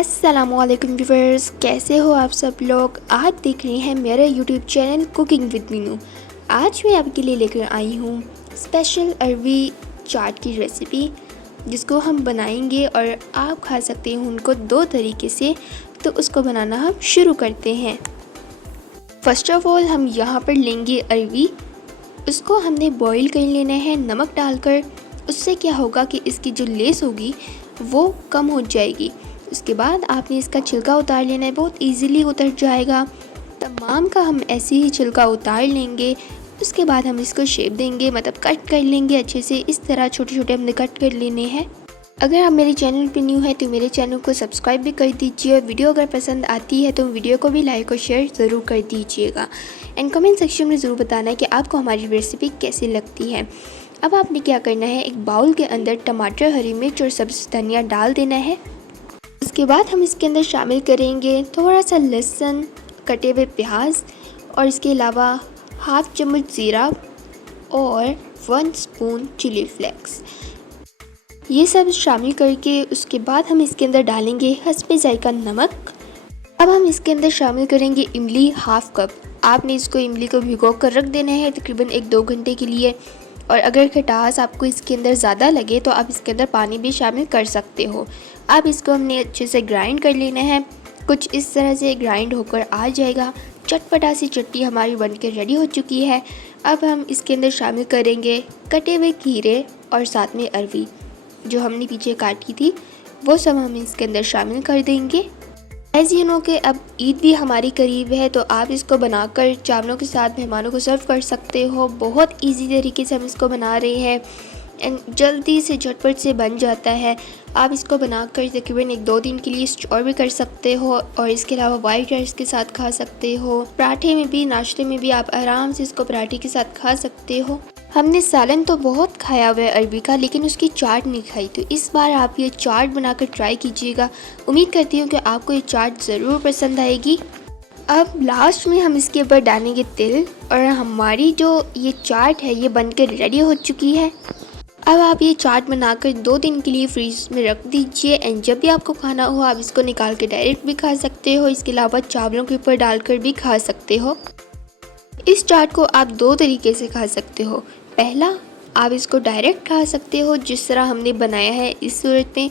अस्सलामुअलैकुम व्यूवर्स, कैसे हो आप सब लोग। आज देख रहे हैं मेरा YouTube channel cooking with Meenu. आज मैं आपके लिए लेकर आई हूँ स्पेशल अरबी चाट की रेसिपी, जिसको हम बनाएंगे और आप खा सकते हैं उनको दो तरीके से। तो उसको बनाना हम शुरू करते हैं। फ़र्स्ट ऑफ़ ऑल हम यहाँ पर लेंगे अरबी। उसको हमने बॉईल कर लेना है नमक डालकर। उससे क्या होगा कि इसकी जो लेस होगी वो कम हो जाएगी। उसके बाद आपने इसका छिलका उतार लेना है, बहुत इजीली उतर जाएगा। तमाम का हम ऐसे ही छिलका उतार लेंगे। उसके बाद हम इसको शेप देंगे, मतलब कट कर लेंगे अच्छे से। इस तरह छोटे छोटे हमने कट कर लेने हैं। अगर आप मेरे चैनल पे न्यू है तो मेरे चैनल को सब्सक्राइब भी कर दीजिए, और वीडियो अगर पसंद आती है तो वीडियो को भी लाइक और शेयर ज़रूर कर दीजिएगा। एंड कमेंट सेक्शन में ज़रूर बताना कि आपको हमारी रेसिपी कैसी लगती है। अब आपने क्या करना है, एक बाउल के अंदर टमाटर, हरी मिर्च और सब्ज़ धनिया डाल देना है। उसके बाद हम इसके अंदर शामिल करेंगे थोड़ा सा लहसुन, कटे हुए प्याज, और इसके अलावा हाफ चम्मच ज़ीरा और 1 स्पून चिली फ्लेक्स। ये सब शामिल करके उसके बाद हम इसके अंदर डालेंगे हस्बे जायका नमक। अब हम इसके अंदर शामिल करेंगे इमली, हाफ कप। आपने इसको इमली को भिगो कर रख देना है तकरीबन 1-2 घंटे के लिए। और अगर खटास आपको इसके अंदर ज़्यादा लगे तो आप इसके अंदर पानी भी शामिल कर सकते हो। अब इसको हमने अच्छे से ग्राइंड कर लेना है। कुछ इस तरह से ग्राइंड होकर आ जाएगा। चटपटा सी चटनी हमारी बनकर रेडी हो चुकी है। अब हम इसके अंदर शामिल करेंगे कटे हुए खीरे और साथ में अरवी जो हमने पीछे काटी थी, वो सब हम इसके अंदर शामिल कर देंगे। एज़ यू नो कि अब ईद भी हमारी करीब है, तो आप इसको बनाकर चावलों के साथ मेहमानों को सर्व कर सकते हो। बहुत इजी तरीके से हम इसको बना रहे हैं एंड जल्दी से झटपट से बन जाता है। आप इसको बनाकर तकरीबन 1-2 दिन के लिए स्टोर भी कर सकते हो, और इसके अलावा वाइट राइस के साथ खा सकते हो। पराठे में भी, नाश्ते में भी आप आराम से इसको पराठे के साथ खा सकते हो। हमने सालन तो बहुत खाया हुआ है अरबी का, लेकिन उसकी चाट नहीं खाई, तो इस बार आप ये चाट बनाकर ट्राई कीजिएगा। उम्मीद करती हूँ कि आपको ये चाट ज़रूर पसंद आएगी। अब लास्ट में हम इसके ऊपर डालेंगे तिल, और हमारी जो ये चाट है ये बनकर रेडी हो चुकी है। अब आप ये चाट बनाकर 2 दिन के लिए फ्रीज में रख दीजिए, एंड जब भी आपको खाना हो आप इसको निकाल के डायरेक्ट भी खा सकते हो। इसके अलावा चावलों के ऊपर डालकर भी खा सकते हो। इस चाट को आप 2 तरीके से खा सकते हो। पहला, आप इसको डायरेक्ट खा सकते हो जिस तरह हमने बनाया है इस सूरत में।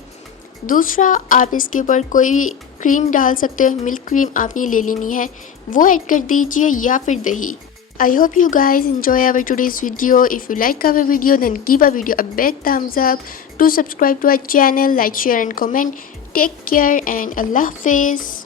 दूसरा, आप इसके ऊपर कोई भी क्रीम डाल सकते हो। मिल्क क्रीम आपने ले लेनी है, वो ऐड कर दीजिए, या फिर दही। I hope you guys enjoy our today's video. If you like our video, then give our video a big thumbs up. Do subscribe to our channel, like, share and comment. Take care and Allah Hafiz.